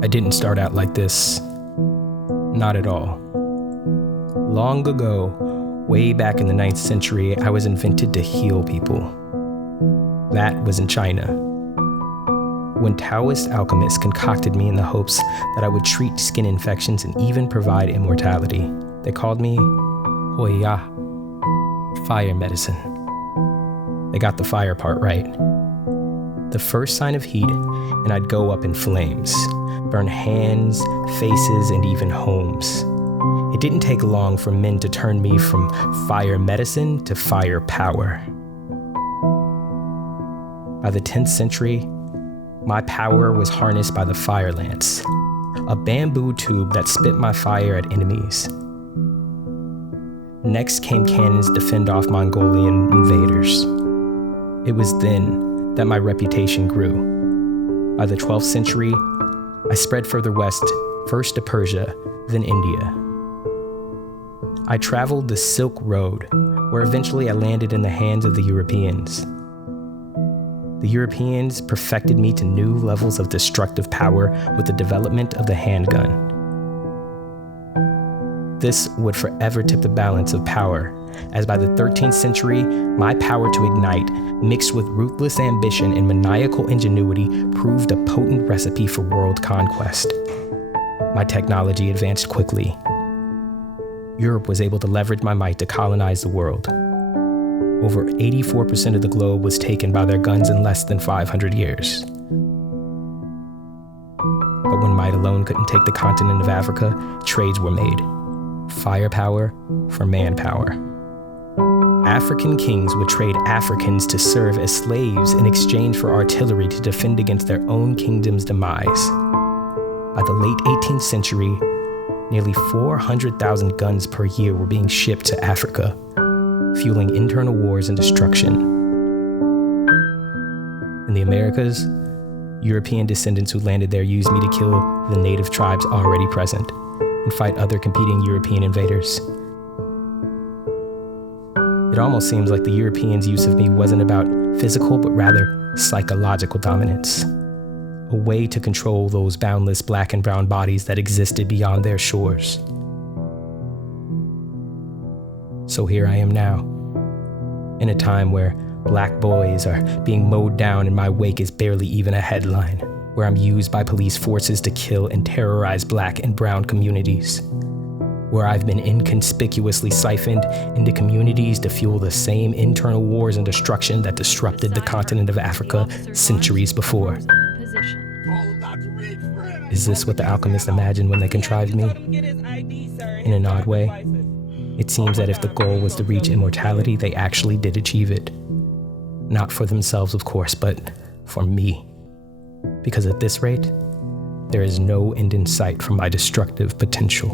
I didn't start out like this. Not at all. Long ago, way back in the 9th century, I was invented to heal people. That was in China. When Taoist alchemists concocted me in the hopes that I would treat skin infections and even provide immortality, they called me HUOYAO, fire medicine. They got the fire part right. The first sign of heat, and I'd go up in flames, burn hands, faces, and even homes. It didn't take long for men to turn me from fire medicine to fire power. By the 10th century, my power was harnessed by the fire lance, a bamboo tube that spit my fire at enemies. Next came cannons to fend off Mongolian invaders. It was then that my reputation grew. By the 12th century, I spread further west, first to Persia, then India. I traveled the Silk Road, where eventually I landed in the hands of the Europeans. The Europeans perfected me to new levels of destructive power with the development of the handgun. This would forever tip the balance of power, as by the 13th century, my power to ignite, mixed with ruthless ambition and maniacal ingenuity, proved a potent recipe for world conquest. My technology advanced quickly. Europe was able to leverage my might to colonize the world. Over 84% of the globe was taken by their guns in less than 500 years. But when might alone couldn't take the continent of Africa, trades were made. Firepower for manpower. African kings would trade Africans to serve as slaves in exchange for artillery to defend against their own kingdom's demise. By the late 18th century, nearly 400,000 guns per year were being shipped to Africa, fueling internal wars and destruction. In the Americas, European descendants who landed there used me to kill the native tribes already present and fight other competing European invaders. It almost seems like the Europeans' use of me wasn't about physical, but rather psychological dominance, a way to control those boundless black and brown bodies that existed beyond their shores. So here I am now, in a time where black boys are being mowed down and my wake is barely even a headline, where I'm used by police forces to kill and terrorize black and brown communities, where I've been inconspicuously siphoned into communities to fuel the same internal wars and destruction that disrupted the continent of Africa centuries before. Is this what the alchemists imagined when they contrived me? In an odd way, it seems that if the goal was to reach immortality, they actually did achieve it. Not for themselves, of course, but for me. Because at this rate, there is no end in sight for my destructive potential.